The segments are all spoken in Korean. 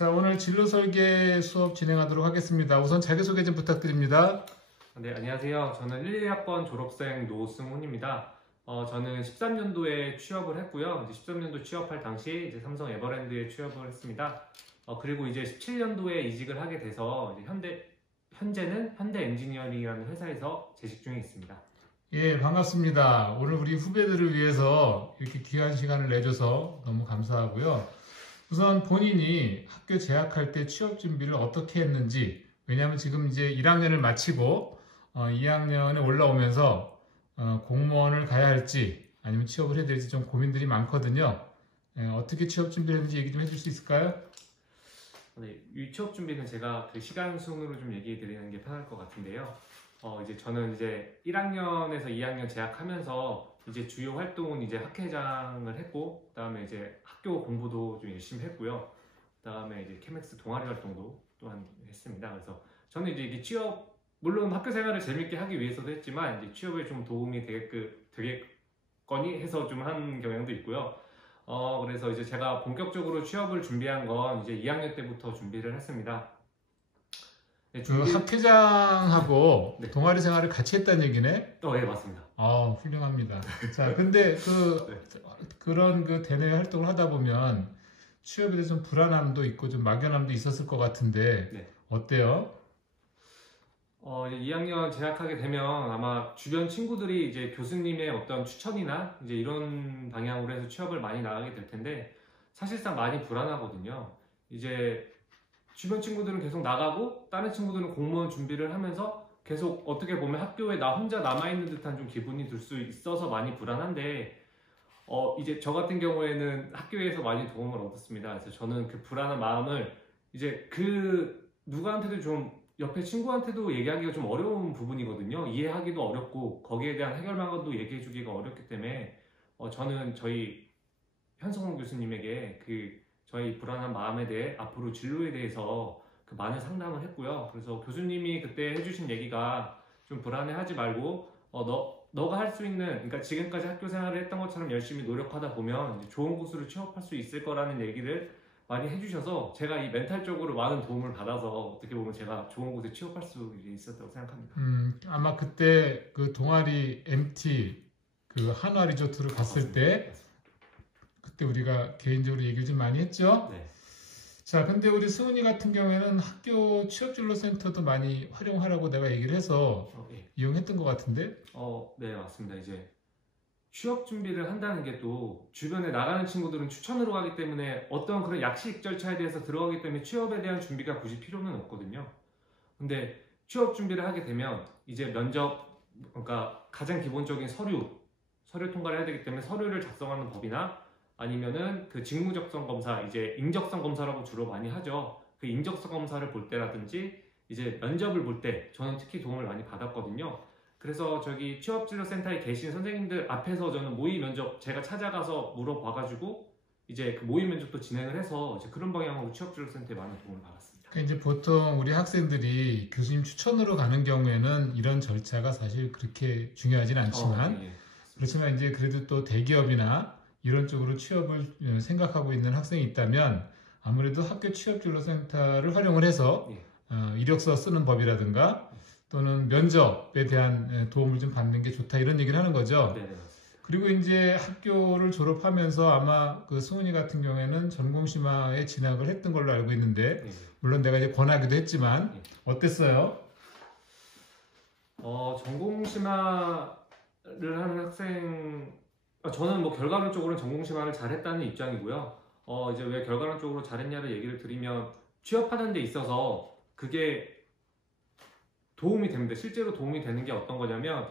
자, 오늘 진로 설계 수업 진행하도록 하겠습니다. 우선 자기소개 좀 부탁드립니다. 네, 안녕하세요. 저는 1, 2학번 졸업생 노승훈입니다. 저는 13년도에 취업을 했고요. 이제 13년도 취업할 당시 이제 삼성 에버랜드에 취업을 했습니다. 그리고 이제 17년도에 이직을 하게 돼서 이제 현재는 현대 엔지니어링이라는 회사에서 재직 중에 있습니다. 예, 반갑습니다. 오늘 우리 후배들을 위해서 이렇게 귀한 시간을 내줘서 너무 감사하고요. 우선 본인이 학교 재학할 때 취업 준비를 어떻게 했는지, 왜냐하면 지금 이제 1학년을 마치고 2학년에 올라오면서 공무원을 가야 할지 아니면 취업을 해야 될지 좀 고민들이 많거든요. 어떻게 취업 준비를 했는지 얘기 좀 해줄 수 있을까요? 네, 이 취업 준비는 제가 그 시간 순으로 좀 얘기해 드리는 게 편할 것 같은데요. 이제 저는 이제 1학년에서 2학년 재학하면서 이제 주요 활동은 이제 학회장을 했고, 그다음에 이제 학교 공부도 좀 열심히 했고요. 그다음에 이제 케맥스 동아리 활동도 또한 했습니다. 그래서 저는 이제 이게 취업, 물론 학교 생활을 재밌게 하기 위해서도 했지만 이제 취업에 좀 도움이 되겠거니 해서 좀 한 경향도 있고요. 그래서 이제 제가 본격적으로 취업을 준비한 건 이제 2학년 때부터 준비를 했습니다. 네, 그 학회장하고 네. 동아리 생활을 같이 했다는 얘기네? 네, 맞습니다. 훌륭합니다. 자, 근데 그런 그 대내 활동을 하다 보면 취업에 대해서 좀 불안함도 있고 좀 막연함도 있었을 것 같은데 네. 어때요? 이제 2학년 재학하게 되면 아마 주변 친구들이 이제 교수님의 어떤 추천이나 이제 이런 방향으로 해서 취업을 많이 나가게 될 텐데 사실상 많이 불안하거든요. 이제 주변 친구들은 계속 나가고 다른 친구들은 공무원 준비를 하면서 계속 어떻게 보면 학교에 나 혼자 남아있는 듯한 좀 기분이 들 수 있어서 많이 불안한데 이제 저 같은 경우에는 학교에서 많이 도움을 얻었습니다. 그래서 저는 그 불안한 마음을 이제 그 누구한테도 좀 옆에 친구한테도 얘기하기가 좀 어려운 부분이거든요. 이해하기도 어렵고 거기에 대한 해결 방안도 얘기해주기가 어렵기 때문에 저는 저희 현성훈 교수님에게 저희 불안한 마음에 대해 앞으로 진로에 대해서 그 많은 상담을 했고요. 그래서 교수님이 그때 해주신 얘기가 좀 불안해하지 말고 너가 할 수 있는, 그러니까 지금까지 학교 생활을 했던 것처럼 열심히 노력하다 보면 좋은 곳으로 취업할 수 있을 거라는 얘기를 많이 해주셔서 제가 이 멘탈적으로 많은 도움을 받아서 어떻게 보면 제가 좋은 곳에 취업할 수 있었다고 생각합니다. 아마 그때 그 동아리 MT 그 한화 리조트를 갔을 때 그때 우리가 개인적으로 얘기를 좀 많이 했죠? 네. 자, 근데 우리 승훈이 같은 경우에는 학교 취업진로센터도 많이 활용하라고 내가 얘기를 해서 네. 이용했던 것 같은데? 네, 맞습니다. 이제 취업 준비를 한다는 게 또 주변에 나가는 친구들은 추천으로 가기 때문에 어떤 그런 약식 절차에 대해서 들어가기 때문에 취업에 대한 준비가 굳이 필요는 없거든요. 근데 취업 준비를 하게 되면 이제 면접, 그러니까 가장 기본적인 서류 통과를 해야 되기 때문에 서류를 작성하는 법이나 아니면은 그 직무적성 검사, 이제 인적성 검사라고 주로 많이 하죠. 그 인적성 검사를 볼 때라든지 이제 면접을 볼 때 저는 특히 도움을 많이 받았거든요. 그래서 저기 취업진로센터에 계신 선생님들 앞에서 저는 모의 면접 제가 찾아가서 물어봐가지고 이제 그 모의 면접도 진행을 해서 이제 그런 방향으로 취업진로센터에 많은 도움을 받았습니다. 그러니까 이제 보통 우리 학생들이 교수님 추천으로 가는 경우에는 이런 절차가 사실 그렇게 중요하진 않지만 네. 그렇지만 이제 그래도 또 대기업이나 이런 쪽으로 취업을 생각하고 있는 학생이 있다면 아무래도 학교 취업진로센터를 활용을 해서 이력서 쓰는 법이라든가 또는 면접에 대한 도움을 좀 받는 게 좋다 이런 얘기를 하는 거죠. 네. 그리고 이제 학교를 졸업하면서 아마 그 승훈이 같은 경우에는 전공심화에 진학을 했던 걸로 알고 있는데 물론 내가 이제 권하기도 했지만 어땠어요? 전공심화를 하는 학생, 저는 뭐 결과론적으로는 전공심화를 잘했다는 입장이고요. 이제 왜 결과론적으로 잘했냐를 얘기를 드리면 취업하는 데 있어서 그게 도움이 됩니다. 실제로 도움이 되는 게 어떤 거냐면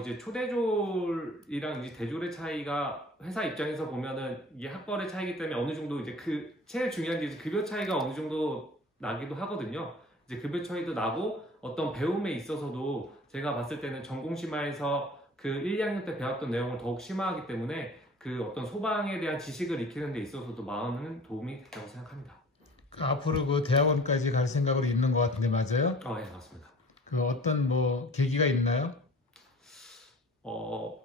이제 초대졸이랑 이제 대졸의 차이가 회사 입장에서 보면은 이게 학벌의 차이기 때문에 어느 정도 이제 제일 중요한 게 이제 급여 차이가 어느 정도 나기도 하거든요. 이제 급여 차이도 나고 어떤 배움에 있어서도 제가 봤을 때는 전공심화에서 그 1, 2학년 때 배웠던 내용을 더욱 심화하기 때문에 그 어떤 소방에 대한 지식을 익히는 데 있어서도 많은 도움이 됐다고 생각합니다. 앞으로 그 대학원까지 갈 생각으로 있는 것 같은데 맞아요? 네, 맞습니다. 그 어떤 계기가 있나요? 뭐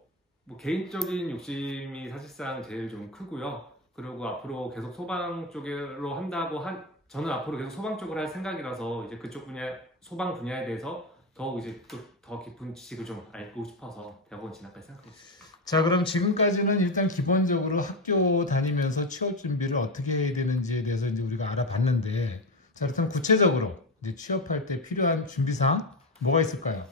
개인적인 욕심이 사실상 제일 좀 크고요. 그리고 앞으로 계속 소방 쪽으로 저는 앞으로 계속 소방 쪽을 할 생각이라서 이제 그쪽 소방 분야에 대해서 더욱 이제 또 더 깊은 지식을 좀 알고 싶어서 대학원 진학할 생각하고 있습니다. 자, 그럼 지금까지는 일단 기본적으로 학교 다니면서 취업 준비를 어떻게 해야 되는지에 대해서 이제 우리가 알아봤는데, 자, 그렇다면 구체적으로 이제 취업할 때 필요한 준비사항 뭐가 있을까요?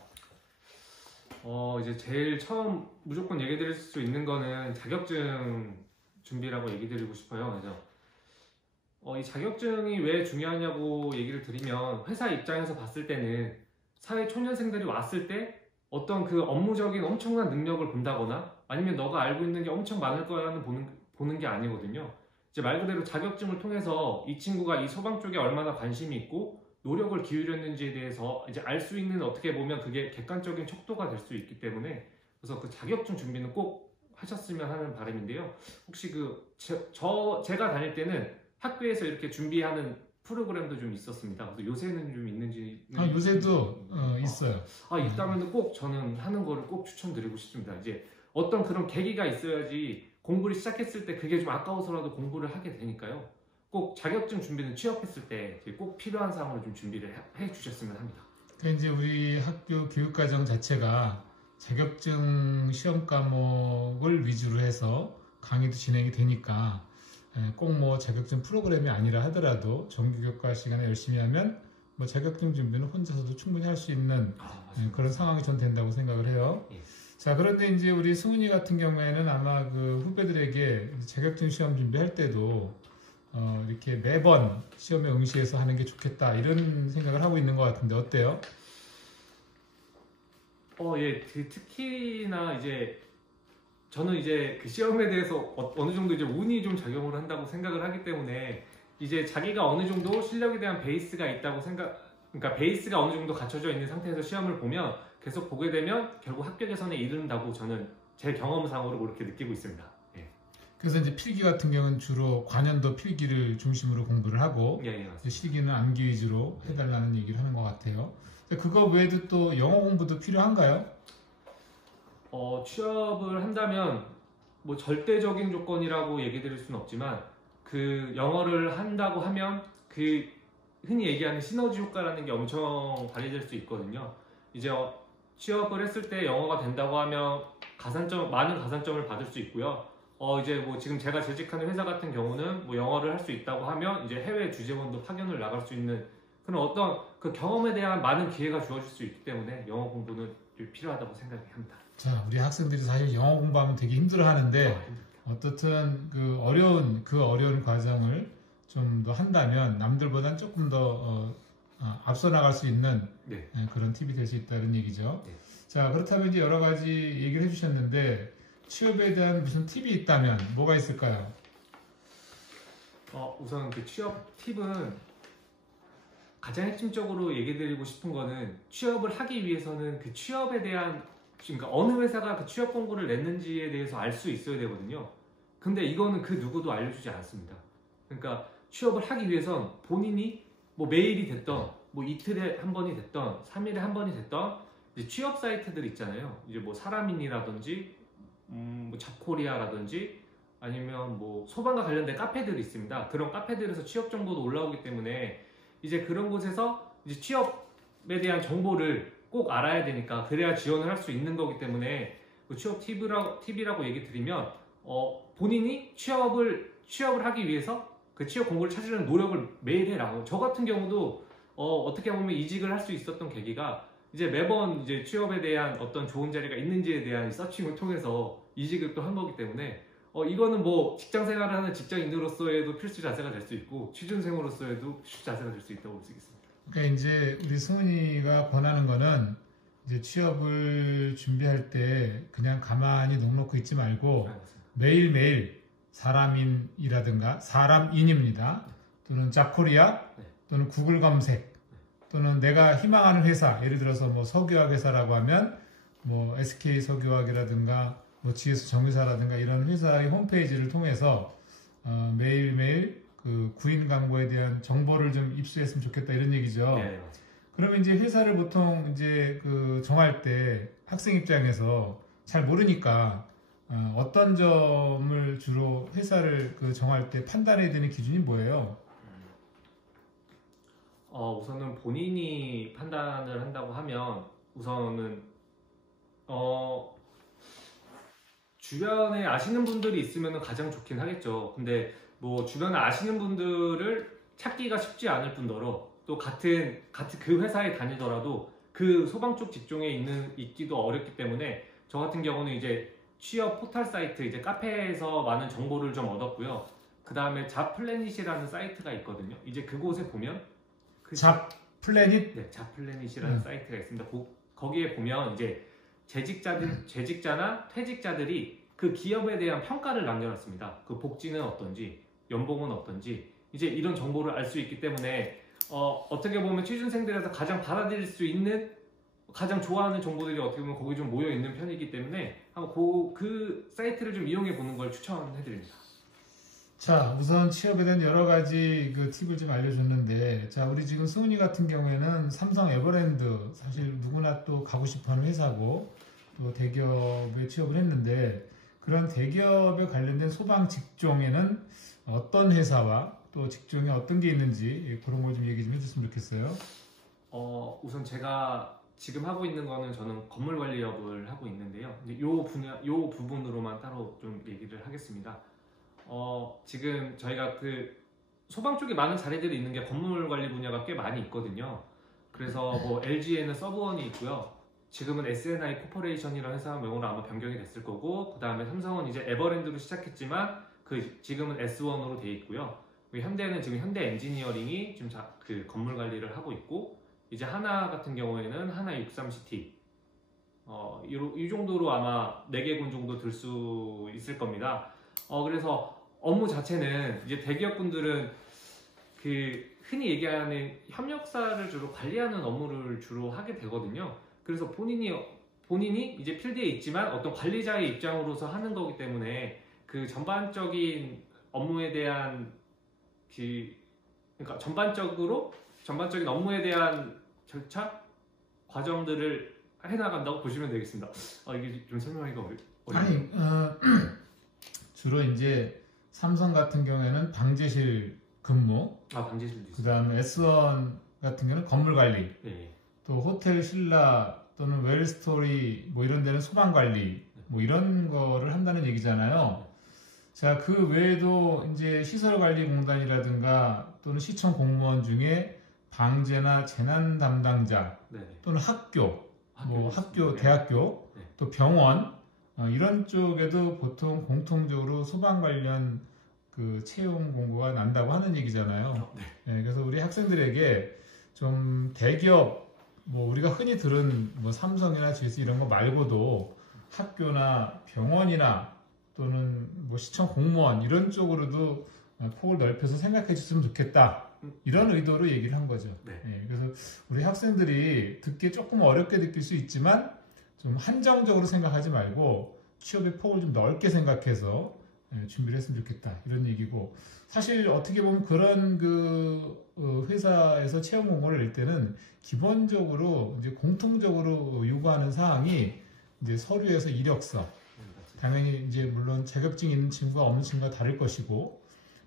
이제 제일 처음 무조건 얘기 드릴 수 있는 거는 자격증 준비라고 얘기 드리고 싶어요. 그래서 이 자격증이 왜 중요하냐고 얘기를 드리면 회사 입장에서 봤을 때는 사회 초년생들이 왔을 때 어떤 그 업무적인 엄청난 능력을 본다거나 아니면 너가 알고 있는 게 엄청 많을 거라는 보는 게 아니거든요. 이제 말 그대로 자격증을 통해서 이 친구가 이 소방 쪽에 얼마나 관심이 있고 노력을 기울였는지에 대해서 이제 알 수 있는 어떻게 보면 그게 객관적인 척도가 될 수 있기 때문에 그래서 그 자격증 준비는 꼭 하셨으면 하는 바람인데요. 혹시 제가 다닐 때는 학교에서 이렇게 준비하는 프로그램도 좀 있었습니다. 그래서 요새는 좀 있는지 요새도 있어요. 있다면 꼭 저는 하는 거를 꼭 추천드리고 싶습니다. 이제 어떤 그런 계기가 있어야지 공부를 시작했을 때 그게 좀 아까워서라도 공부를 하게 되니까요. 꼭 자격증 준비는 취업했을 때 꼭 필요한 사항으로 좀 준비를 해 주셨으면 합니다. 그러니까 이제 우리 학교 교육과정 자체가 자격증 시험 과목을 위주로 해서 강의도 진행이 되니까 꼭 뭐 자격증 프로그램이 아니라 하더라도 정규교과 시간에 열심히 하면 뭐 자격증 준비는 혼자서도 충분히 할 수 있는 그런 상황이 전 된다고 생각을 해요. 예. 자, 그런데 이제 우리 승훈이 같은 경우에는 아마 그 후배들에게 자격증 시험 준비할 때도 이렇게 매번 시험에 응시해서 하는 게 좋겠다 이런 생각을 하고 있는 것 같은데 어때요? 예, 특히나 이제 저는 이제 그 시험에 대해서 어느 정도 이제 운이 좀 작용을 한다고 생각을 하기 때문에 이제 자기가 어느 정도 실력에 대한 베이스가 있다고 그러니까 베이스가 어느 정도 갖춰져 있는 상태에서 시험을 보면 계속 보게 되면 결국 합격 개선에 이른다고 저는 제 경험상으로 그렇게 느끼고 있습니다. 예. 그래서 이제 필기 같은 경우는 주로 관연도 필기를 중심으로 공부를 하고 예, 이제 실기는 암기 위주로 해달라는 얘기를 하는 것 같아요. 그거 외에도 또 영어 공부도 필요한가요? 취업을 한다면 뭐 절대적인 조건이라고 얘기 드릴 수는 없지만 그 영어를 한다고 하면 그 흔히 얘기하는 시너지 효과라는 게 엄청 발휘될 수 있거든요. 이제 취업을 했을 때 영어가 된다고 하면 많은 가산점을 받을 수 있고요. 이제 뭐 지금 제가 재직하는 회사 같은 경우는 뭐 영어를 할 수 있다고 하면 이제 해외 주재원도 파견을 나갈 수 있는 그런 어떤 그 경험에 대한 많은 기회가 주어질 수 있기 때문에 영어 공부는 필요하다고 생각합니다. 자, 우리 학생들이 사실 영어 공부하면 되게 힘들어 하는데 어떻든 그 어려운 과정을 좀 더 한다면 남들보다는 조금 더 앞서 나갈 수 있는 네. 그런 팁이 될 수 있다는 얘기죠. 네. 자, 그렇다면 이제 여러 가지 얘기를 해주셨는데 취업에 대한 무슨 팁이 있다면 뭐가 있을까요? 우선 그 취업 팁은 가장 핵심적으로 얘기 드리고 싶은 거는 취업을 하기 위해서는 그 취업에 대한 그러니까 어느 회사가 그 취업 공고를 냈는지에 대해서 알 수 있어야 되거든요. 근데 이거는 그 누구도 알려주지 않습니다. 그러니까 취업을 하기 위해선 본인이 뭐 매일이 됐던 뭐 이틀에 한 번이 됐던 3일에 한 번이 됐던 이제 취업 사이트들 있잖아요. 이제 뭐 사람인이라든지 뭐 잡코리아라든지 아니면 뭐 소방과 관련된 카페들이 있습니다. 그런 카페들에서 취업 정보도 올라오기 때문에 이제 그런 곳에서 이제 취업에 대한 정보를 꼭 알아야 되니까 그래야 지원을 할 수 있는 거기 때문에 그 취업 팁이라고 얘기 드리면 본인이 취업을 하기 위해서 그 취업 공고를 찾으려는 노력을 매일 해라. 저 같은 경우도 어떻게 보면 이직을 할 수 있었던 계기가 이제 매번 이제 취업에 대한 어떤 좋은 자리가 있는지에 대한 서칭을 통해서 이직을 또 한 거기 때문에 이거는 뭐 직장 생활을 하는 직장인으로서에도 필수 자세가 될 수 있고 취준생으로서에도 필수 자세가 될 수 있다고 볼 수 있습니다. 그러니까 이제 우리 승훈이가 권하는 거는 이제 취업을 준비할 때 그냥 가만히 넋놓고 있지 말고 매일매일 사람인이라든가 사람인입니다. 또는 잡코리아 또는 구글 검색 또는 내가 희망하는 회사 예를 들어서 뭐 석유화학 회사라고 하면 뭐 SK 석유화학이라든가 뭐 GS 정유사라든가 이런 회사의 홈페이지를 통해서 매일매일 그 구인 광고에 대한 정보를 좀 입수했으면 좋겠다 이런 얘기죠. 네. 그러면 이제 회사를 보통 이제 그 정할 때 학생 입장에서 잘 모르니까 어떤 점을 주로 회사를 정할 때 판단해야 되는 기준이 뭐예요? 우선은 본인이 판단을 한다고 하면 우선은 주변에 아시는 분들이 있으면 가장 좋긴 하겠죠. 근데 뭐 주변에 아시는 분들을 찾기가 쉽지 않을 뿐더러 또 같은 그 회사에 다니더라도 그 소방 쪽 직종에 있기도 어렵기 때문에 저 같은 경우는 이제 취업 포털 사이트 이제 카페에서 많은 정보를 좀 얻었고요. 그 다음에 잡플래닛이라는 사이트가 있거든요. 이제 그곳에 보면 잡플래닛? 네, 잡플래닛이라는 사이트가 있습니다. 거기에 보면 이제 재직자나 퇴직자들이 그 기업에 대한 평가를 남겨놨습니다. 그 복지는 어떤지, 연봉은 어떤지, 이제 이런 정보를 알 수 있기 때문에 어떻게 보면 취준생들에서 가장 받아들일 수 있는 가장 좋아하는 정보들이 어떻게 보면 거기 좀 모여 있는 편이기 때문에 한번 그 사이트를 좀 이용해 보는 걸 추천해드립니다. 자, 우선 취업에 대한 여러 가지 팁을 좀 알려줬는데, 자, 우리 지금 승훈이 같은 경우에는 삼성 에버랜드, 사실 누구나 또 가고 싶어 하는 회사고, 또 대기업에 취업을 했는데, 그런 대기업에 관련된 소방 직종에는 어떤 회사와 또 직종에 어떤 게 있는지, 그런 걸 좀 얘기 좀 해줬으면 좋겠어요. 우선 제가 지금 하고 있는 거는 저는 건물 관리업을 하고 있는데요. 이제 요 부분으로만 따로 좀 얘기를 하겠습니다. 지금 저희가 그 소방 쪽에 많은 자리들이 있는 게 건물 관리 분야가 꽤 많이 있거든요. 그래서 뭐 LG에는 서브원이 있고요. 지금은 SNI 코퍼레이션이라는 회사 명으로 아마 변경이 됐을 거고, 그 다음에 삼성은 이제 에버랜드로 시작했지만 지금은 S1으로 돼 있고요. 현대는 지금 현대 엔지니어링이 지금 그 건물 관리를 하고 있고, 이제 하나 같은 경우에는 하나 63시티 이 정도로 아마 4개군 정도 들 수 있을 겁니다. 그래서 업무 자체는 이제 대기업분들은 그 흔히 얘기하는 협력사를 주로 관리하는 업무를 주로 하게 되거든요. 그래서 본인이 이제 필드에 있지만 어떤 관리자의 입장으로서 하는 거기 때문에 그 전반적인 업무에 대한 그러니까 전반적인 업무에 대한 절차 과정들을 해나간다고 보시면 되겠습니다. 이게 좀 설명하기가 어려워요. 아니, 주로 이제 삼성 같은 경우에는 방제실 근무, 방제실도 그 있어요. 다음에 S1 같은 경우는 건물 관리, 네. 또 호텔 신라 또는 웰스토리 뭐 이런 데는 소방 관리 뭐 이런 거를 한다는 얘기잖아요. 자, 그 외에도 이제 시설관리공단이라든가 또는 시청 공무원 중에 방재나 재난 담당자 네. 또는 학교, 네. 대학교, 네. 또 병원 이런 쪽에도 보통 공통적으로 소방 관련 그 채용 공고가 난다고 하는 얘기잖아요. 네. 그래서 우리 학생들에게 좀 대기업 뭐 우리가 흔히 들은 뭐 삼성이나 GS 이런 거 말고도 학교나 병원이나 또는 뭐 시청 공무원 이런 쪽으로도 폭을 넓혀서 생각해 줬으면 좋겠다. 이런 의도로 얘기를 한 거죠. 네. 그래서 우리 학생들이 듣기에 조금 어렵게 느낄 수 있지만 좀 한정적으로 생각하지 말고 취업의 폭을 좀 넓게 생각해서 준비를 했으면 좋겠다. 이런 얘기고, 사실 어떻게 보면 그런 회사에서 채용 공고를 낼 때는 기본적으로 이제 공통적으로 요구하는 사항이 이제 서류에서 이력서, 당연히 이제 물론 자격증 있는 친구가 없는 친구가 다를 것이고,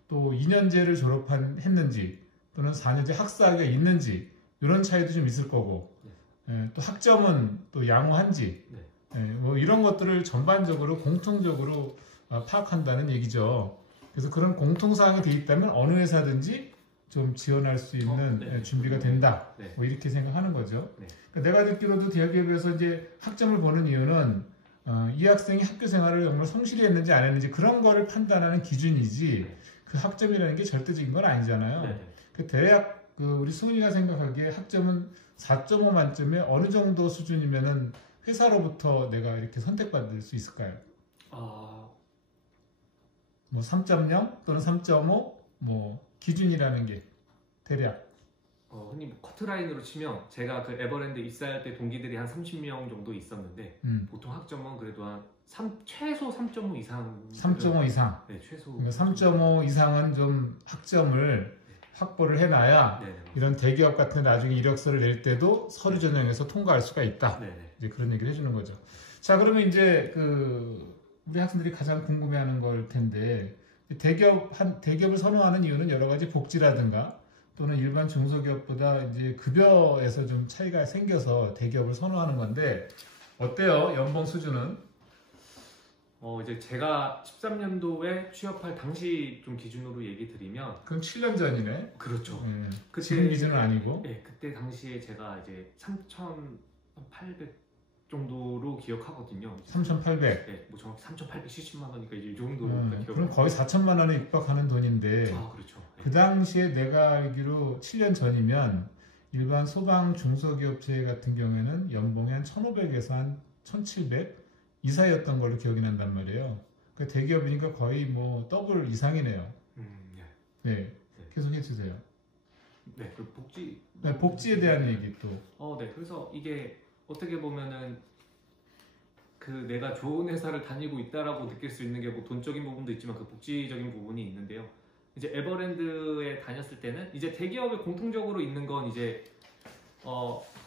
또 2년제를 했는지 또는 4년제 학사학위가 있는지 이런 차이도 좀 있을 거고, 또 학점은 또 양호한지, 뭐 이런 것들을 전반적으로 공통적으로 파악한다는 얘기죠. 그래서 그런 공통사항이 돼 있다면 어느 회사든지 좀 지원할 수 있는 준비가 된다. 뭐 이렇게 생각하는 거죠. 그러니까 내가 듣기로도 대학교에서 이제 학점을 보는 이유는 이 학생이 학교 생활을 정말 성실히 했는지 안 했는지 그런 거를 판단하는 기준이지 그 학점이라는 게 절대적인 건 아니잖아요. 그 대학 우리 승훈이가 생각하기에 학점은 4.5 만점에 어느 정도 수준이면은 회사로부터 내가 이렇게 선택받을 수 있을까요? 뭐 3.0 또는 3.5 뭐 기준이라는 게 대략 흔히 뭐 커트라인으로 치면 제가 그 에버랜드 입사할 때 동기들이 한 30명 정도 있었는데 보통 학점은 그래도 한 최소 3.5 이상 3.5 이상 네, 최소 그러니까 3.5 이상은 좀 학점을 확보를 해놔야 이런 대기업 같은 나중에 이력서를 낼 때도 서류 전형에서 통과할 수가 있다. 이제 그런 얘기를 해주는 거죠. 자, 그러면 이제 우리 학생들이 가장 궁금해하는 걸 텐데 대기업을 선호하는 이유는 여러 가지 복지라든가 또는 일반 중소기업보다 이제 급여에서 좀 차이가 생겨서 대기업을 선호하는 건데 어때요? 연봉 수준은? 이제 제가 13년도에 취업할 당시 좀 기준으로 얘기 드리면 그럼 7년 전이네. 그렇죠. 예. 그때 지금 기준은 아니고. 네, 그때 당시에 제가 이제 3,800 정도로 기억하거든요. 3,800. 네, 뭐 정확히 3,870만 원이니까 이제 이 정도로 그럼 거의 4천만 원에 육박하는 돈인데 아, 그렇죠. 네. 그 당시에 내가 알기로 7년 전이면 일반 소방 중소기업체 같은 경우에는 연봉이 한 1,500에서 한 1,700 이 사이였던 걸로 기억이 난단 말이에요. 그 대기업이니까 거의 뭐 더블 이상이네요. 네. 네, 계속 해주세요. 네, 그 복지. 네, 복지에 대한 얘기 또. 네, 그래서 이게 어떻게 보면은 그 내가 좋은 회사를 다니고 있다라고 느낄 수 있는 게 뭐 돈적인 부분도 있지만 그 복지적인 부분이 있는데요. 이제 에버랜드에 다녔을 때는 이제 대기업에 공통적으로 있는 건 이제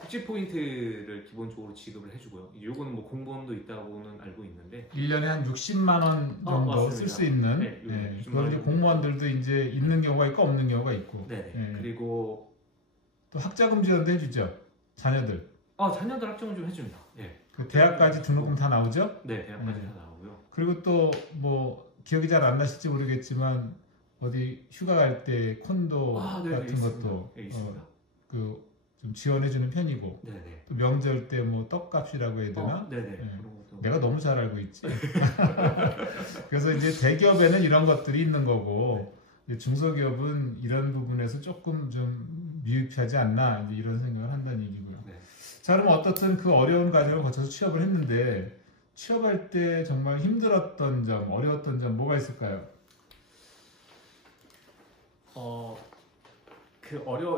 복지 포인트를 기본적으로 지급을 해주고요. 요거는 뭐 공무원도 있다고는 알고 있는데 1년에 한 60만 원 정도 쓸 수 있는. 네, 네, 60만 그걸 이제 원. 공무원들도 이제 있는 경우가 있고 없는 경우가 있고. 네. 네. 그리고 또 학자금 지원도 해주죠. 자녀들. 자녀들 학점을 좀 해줍니다. 네. 그 대학까지 등록금 다 나오죠? 네, 대학까지 다 나오고요. 그리고 또 뭐 기억이 잘 안 나실지 모르겠지만 어디 휴가 갈 때 콘도 네, 같은 있습니다. 것도 네, 있습니다. 그 좀 지원해주는 편이고 네네. 또 명절 때 뭐 떡값이라고 해야 되나? 네네. 네. 그런 것도. 내가 너무 잘 알고 있지. 그래서 이제 대기업에는 이런 것들이 있는 거고 이제 중소기업은 이런 부분에서 조금 좀 미흡하지 않나 이제 이런 생각을 한다는 얘기고요. 네. 자, 그럼 어떻든 그 어려운 과정을 거쳐서 취업을 했는데 취업할 때 정말 힘들었던 점, 어려웠던 점 뭐가 있을까요?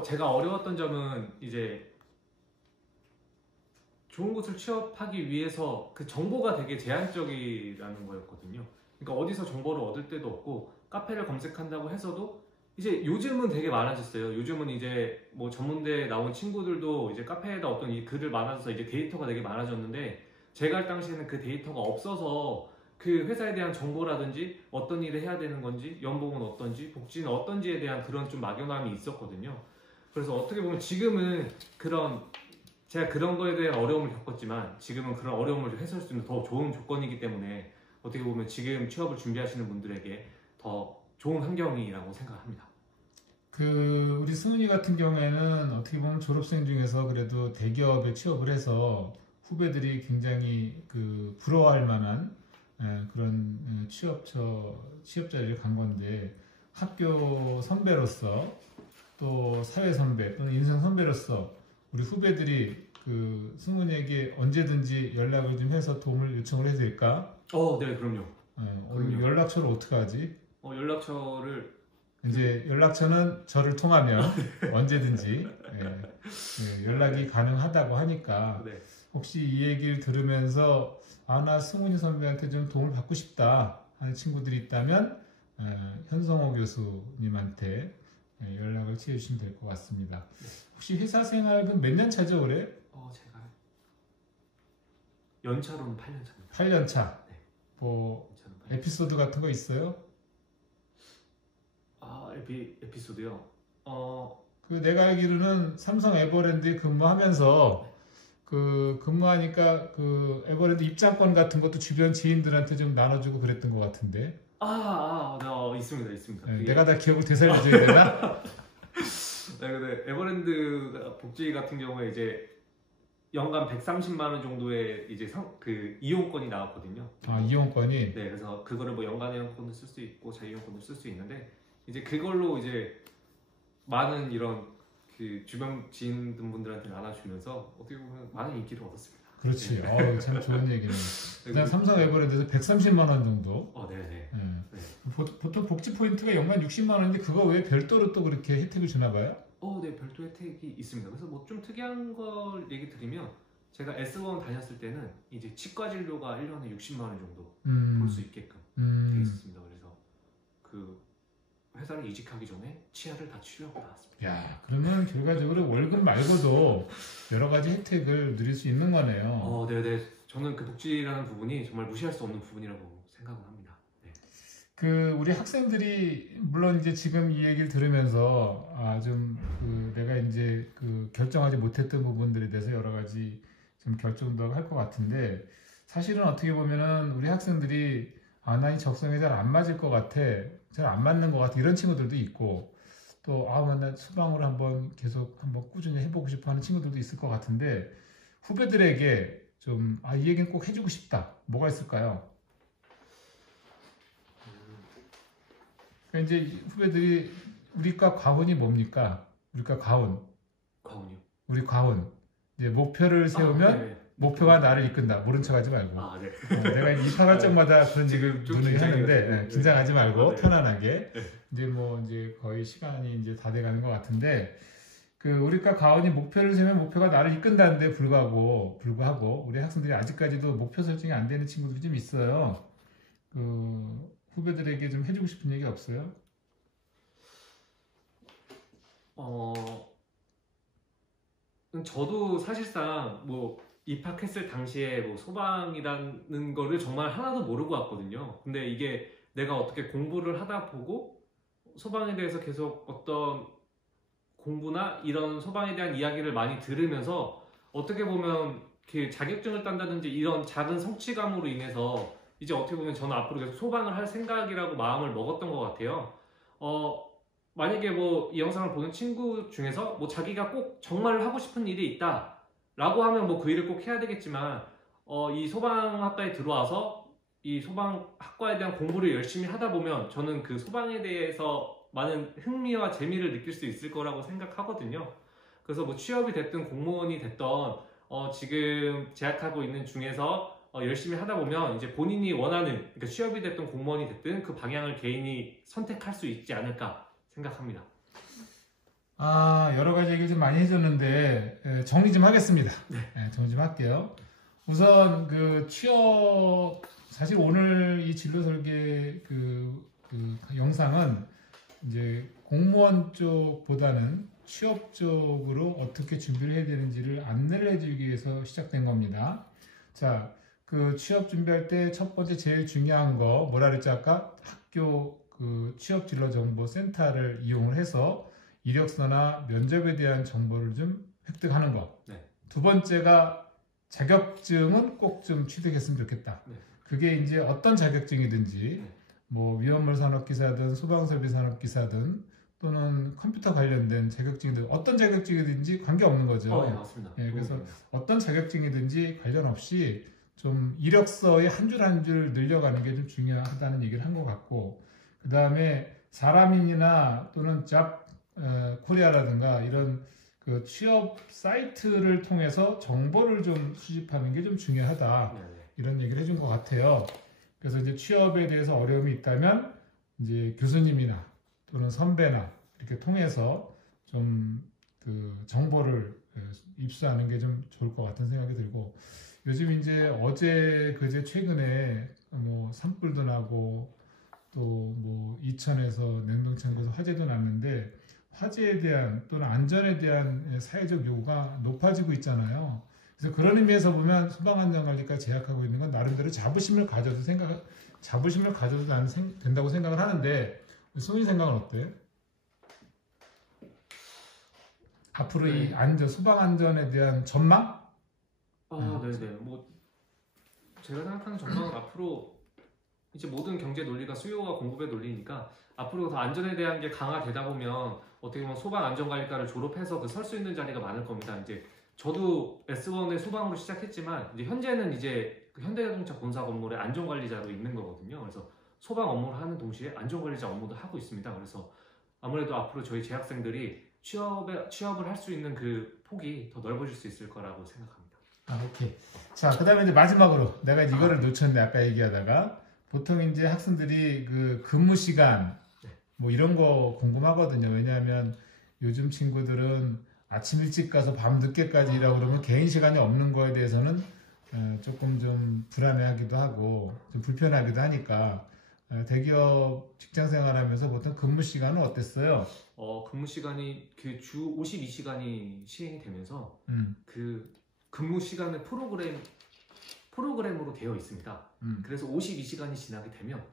제가 어려웠던 점은 이제 좋은 곳을 취업하기 위해서 그 정보가 되게 제한적이라는 거였거든요. 그러니까 어디서 정보를 얻을 데도 없고 카페를 검색한다고 해서도 이제 요즘은 되게 많아졌어요. 요즘은 이제 뭐 전문대에 나온 친구들도 이제 카페에다 어떤 이 글을 많아져서 이제 데이터가 되게 많아졌는데 제가 할 당시에는 그 데이터가 없어서 그 회사에 대한 정보라든지 어떤 일을 해야 되는 건지 연봉은 어떤지 복지는 어떤지에 대한 그런 좀 막연함이 있었거든요. 그래서 어떻게 보면 지금은 제가 그런 거에 대한 어려움을 겪었지만 지금은 그런 어려움을 해소할 수 있는 더 좋은 조건이기 때문에 어떻게 보면 지금 취업을 준비하시는 분들에게 더 좋은 환경이라고 생각합니다. 우리 승훈이 같은 경우에는 어떻게 보면 졸업생 중에서 그래도 대기업에 취업을 해서 후배들이 굉장히 부러워할 만한 그런 취업 자리를 간 건데 학교 선배로서 또 사회 선배 또는 인생 선배로서 우리 후배들이 승훈이에게 언제든지 연락을 좀 해서 도움을 요청을 해도 될까? 네, 그럼요. 오늘 연락처를 어떻게 하지? 연락처를 이제 연락처는 저를 통하면 언제든지 연락이 가능하다고 하니까 네. 혹시 이 얘기를 들으면서 나 승훈이 선배한테 좀 도움을 받고 싶다 하는 친구들이 있다면 현성호 교수님한테 연락을 취해주시면 될 것 같습니다. 네. 혹시 회사 생활은 몇 년 차죠 올해? 제가 연차로는 8년 차입니다. 8년 차. 네. 뭐 연차로는 8년 차. 에피소드 같은 거 있어요? 에피소드요. 내가 알기로는 삼성 에버랜드에 근무하면서 근무하니까 에버랜드 입장권 같은 것도 주변 지인들한테 좀 나눠주고 그랬던 것 같은데. 네, 있습니다. 내가 다 기억을 되살려줘야 되나? 네, 근데 에버랜드 복지 같은 경우에 이제 연간 130만 원 정도의 이제 이용권이 나왔거든요. 이용권이? 네, 그래서 그거를 뭐 연간 이용권을 쓸 수 있고 자유이용권을 쓸 수 있는데 이제 그걸로 이제 많은 이런 주변 지인분들한테 나눠주면서 어떻게 보면 많은 인기를 얻었습니다. 그렇지. 참 좋은 얘기네. 그냥 삼성 에버랜드에서 130만 원 정도. 네네. 네. 보통 복지 포인트가 연간 60만 원인데 그거 외에 별도로 또 그렇게 혜택을 주나 봐요? 네, 별도 혜택이 있습니다. 그래서 뭐 좀 특이한 걸 얘기 드리면 제가 S1 다녔을 때는 이제 치과 진료가 1년에 60만 원 정도 볼 수 있게끔 돼 있었습니다. 그래서 회사를 이직하기 전에 치아를 다 치료하고 나왔습니다. 야, 그러면 결과적으로 월급 말고도 여러 가지 혜택을 누릴 수 있는 거네요. 네네. 저는 그 복지라는 부분이 정말 무시할 수 없는 부분이라고 생각합니다. 생각을 합니다. 네. 그 우리 학생들이 물론 이제 지금 이 얘기를 들으면서 좀 내가 이제 결정하지 못했던 부분들에 대해서 여러 가지 좀 결정도 할 것 같은데 사실은 어떻게 보면은 우리 학생들이 나 이 적성에 잘 안 맞을 것 같아, 잘 안 맞는 것 같아 이런 친구들도 있고 또 나 수방을 한번 꾸준히 해보고 싶어 하는 친구들도 있을 것 같은데 후배들에게 좀 이 얘기는 꼭 해주고 싶다. 뭐가 있을까요? 그러니까 이제 후배들이 우리과 과운이 뭡니까? 우리과 과운. 과운이요? 우리 과운. 이제 목표를 세우면 네네. 목표가 나를 이끈다. 모른 척하지 말고. 네. 내가 입학할 적마다 그런 지금 좀 눈을 하는데 긴장해가지고. 긴장하지 말고 네. 편안하게. 네. 이제 거의 시간이 이제 다 돼가는 것 같은데 우리과 과운이 목표를 세우면 목표가 나를 이끈다는데 불구하고 우리 학생들이 아직까지도 목표 설정이 안 되는 친구들이 좀 있어요. 후배들에게 좀 해주고 싶은 얘기 없어요? 저도 사실상 입학했을 당시에 소방이라는 거를 정말 하나도 모르고 왔거든요. 근데 이게 내가 어떻게 공부를 하다 보고 소방에 대해서 계속 어떤 공부나 이런 소방에 대한 이야기를 많이 들으면서 어떻게 보면 자격증을 딴다든지 이런 작은 성취감으로 인해서 이제 어떻게 보면 저는 앞으로 계속 소방을 할 생각이라고 마음을 먹었던 것 같아요. 만약에 이 영상을 보는 친구 중에서 자기가 꼭 정말 하고 싶은 일이 있다 라고 하면 그 일을 꼭 해야 되겠지만 이 소방학과에 들어와서 이 소방학과에 대한 공부를 열심히 하다 보면 저는 그 소방에 대해서 많은 흥미와 재미를 느낄 수 있을 거라고 생각하거든요. 그래서 취업이 됐든 공무원이 됐던 지금 재학하고 있는 중에서 열심히 하다 보면 이제 본인이 원하는 그러니까 취업이 됐든 공무원이 됐든 그 방향을 개인이 선택할 수 있지 않을까 생각합니다. 여러 가지 얘기를 좀 많이 해줬는데 정리 좀 하겠습니다. 네. 정리 좀 할게요. 우선 취업 사실 오늘 이 진로 설계 영상은 이제 공무원 쪽보다는 취업 쪽으로 어떻게 준비를 해야 되는지를 안내를 해주기 위해서 시작된 겁니다. 자, 취업 준비할 때 첫 번째 제일 중요한 거 뭐라 그랬지 아까? 학교 취업진로정보센터를 이용을 해서 이력서나 면접에 대한 정보를 좀 획득하는 거. 네. 두 번째가 자격증은 꼭 좀 취득했으면 좋겠다. 네. 그게 이제 어떤 자격증이든지 네. 위험물 산업기사든 소방설비 산업기사든 또는 컴퓨터 관련된 자격증이든 어떤 자격증이든지 관계없는 거죠. 네, 맞습니다. 그래서 어떤 자격증이든지 관련 없이 좀 이력서의 한 줄 한 줄 늘려가는 게 좀 중요하다는 얘기를 한 것 같고 그 다음에 사람인이나 또는 잡 코리아라든가 이런 취업 사이트를 통해서 정보를 좀 수집하는 게 좀 중요하다. 이런 얘기를 해준 것 같아요. 그래서 이제 취업에 대해서 어려움이 있다면 이제 교수님이나 또는 선배나 이렇게 통해서 좀 정보를 입수하는 게 좀 좋을 것 같은 생각이 들고 요즘 이제 그제 최근에 산불도 나고 또 이천에서 냉동창고에서 화재도 났는데 화재에 대한 또는 안전에 대한 사회적 요구가 높아지고 있잖아요. 그래서 그런 의미에서 보면 소방안전관리과 재학하고 있는 건 나름대로 자부심을 가져도 나는 된다고 생각을 하는데 승훈이 생각은 어때? 앞으로 이 소방 안전에 대한 전망? 네네. 제가 생각하는 전망은 앞으로 이제 모든 경제 논리가 수요와 공급의 논리니까 앞으로 더 안전에 대한 게 강화되다 보면 어떻게 보면 소방 안전관리과를 졸업해서 설 수 있는 자리가 많을 겁니다. 이제 저도 S1의 소방으로 시작했지만 이제 현재는 이제 현대자동차 본사 건물의 안전관리자로 있는 거거든요. 그래서 소방 업무를 하는 동시에 안전관리자 업무도 하고 있습니다. 그래서 아무래도 앞으로 저희 재학생들이 취업을 할 수 있는 그 폭이 더 넓어질 수 있을 거라고 생각합니다. 오케이. 자, 그 다음에 이제 마지막으로 내가 이거를 놓쳤는데 아까 얘기하다가 보통 이제 학생들이 근무 시간 이런 거 궁금하거든요. 왜냐하면 요즘 친구들은 아침 일찍 가서 밤 늦게까지 일하고 그러면 개인 시간이 없는 거에 대해서는 조금 좀 불안해하기도 하고 좀 불편하기도 하니까 대기업 직장 생활하면서 보통 근무 시간은 어땠어요? 근무 시간이 주 52시간이 시행이 되면서 근무 시간의 프로그램 프로그램으로 되어 있습니다. 그래서 52시간이 지나게 되면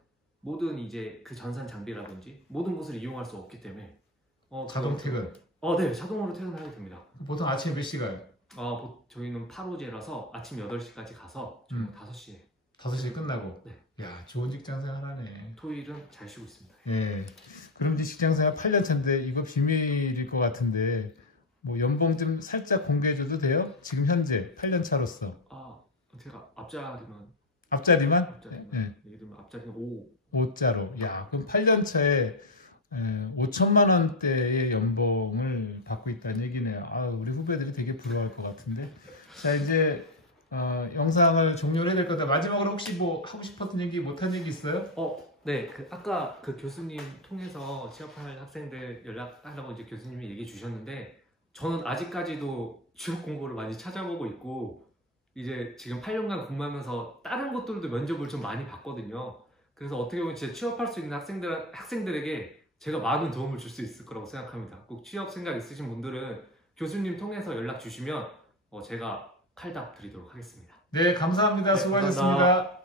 모든 이제 그 전산 장비라든지 모든 것을 이용할 수 없기 때문에 자동 퇴근. 네, 자동으로 퇴근하게 됩니다. 보통 아침 몇 시가요? 저희는 8호제라서 아침 8시까지 가서 5시에 5시에 끝나고. 네. 야, 좋은 직장생활 하네. 토요일은 잘 쉬고 있습니다. 예. 그럼 이제 직장생활 8년 차인데 이거 비밀일 것 같은데 뭐 연봉 좀 살짝 공개해줘도 돼요? 지금 현재 8년 차로서. 제가 앞자리만 앞자리만? 예. 예를 들면 앞자리는 5. 5자로. 야, 그럼 8년 차에 5천만 원대의 연봉을 받고 있다는 얘기네요. 우리 후배들이 되게 부러워할 것 같은데. 자, 이제 영상을 종료를 해야 될 거다. 마지막으로 혹시 뭐 하고 싶었던 얘기, 못한 얘기 있어요? 네, 아까 그 교수님 통해서 취업할 학생들 연락하라고 이제 교수님이 얘기해 주셨는데, 저는 아직까지도 취업 공고를 많이 찾아보고 있고, 이제 지금 8년간 근무하면서 다른 것들도 면접을 좀 많이 봤거든요. 그래서 어떻게 보면 진짜 취업할 수 있는 학생들에게 제가 많은 도움을 줄 수 있을 거라고 생각합니다. 꼭 취업 생각 있으신 분들은 교수님 통해서 연락 주시면 제가 칼답 드리도록 하겠습니다. 네, 감사합니다. 네, 수고하셨습니다. 감사합니다.